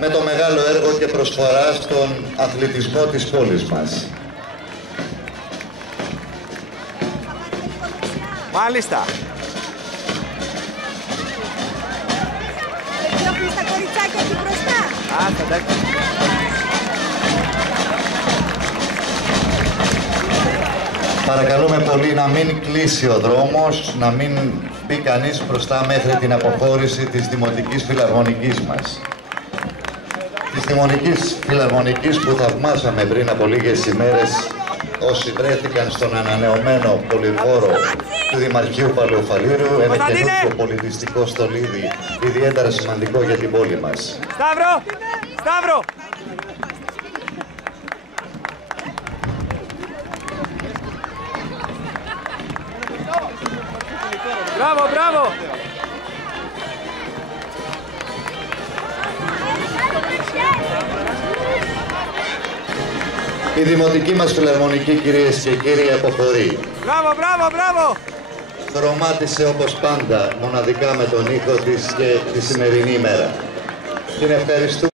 με το μεγάλο έργο και προσφορά στον αθλητισμό της πόλης μας. Μάλιστα. Διώχνεις τα κοριτσάκια εκεί μπροστά. Εντάξει. Παρακαλούμε πολύ να μην κλείσει ο δρόμος, να μην μπει κανείς μπροστά μέχρι την αποχώρηση της Δημοτικής Φιλαρμονικής μας. Της Δημοτικής Φιλαρμονικής που θαυμάσαμε πριν από λίγες ημέρες όσοι βρέθηκαν στον ανανεωμένο πολυχώρο του Δημαρχείου Παλαιοφαλήρου, ένα καινούργιο πολιτιστικό στολίδι, ιδιαίτερα σημαντικό για την πόλη μας. Σταύρο! Σταύρο! Μπράβο, μπράβο! Η Δημοτική μας Φιλαρμονική, κυρίες και κύριοι, αποχωρεί. Μπράβο, μπράβο, μπράβο! Χρωμάτισε όπως πάντα, μοναδικά με τον ήχο της και τη σημερινή ημέρα. Την ευχαριστούμε.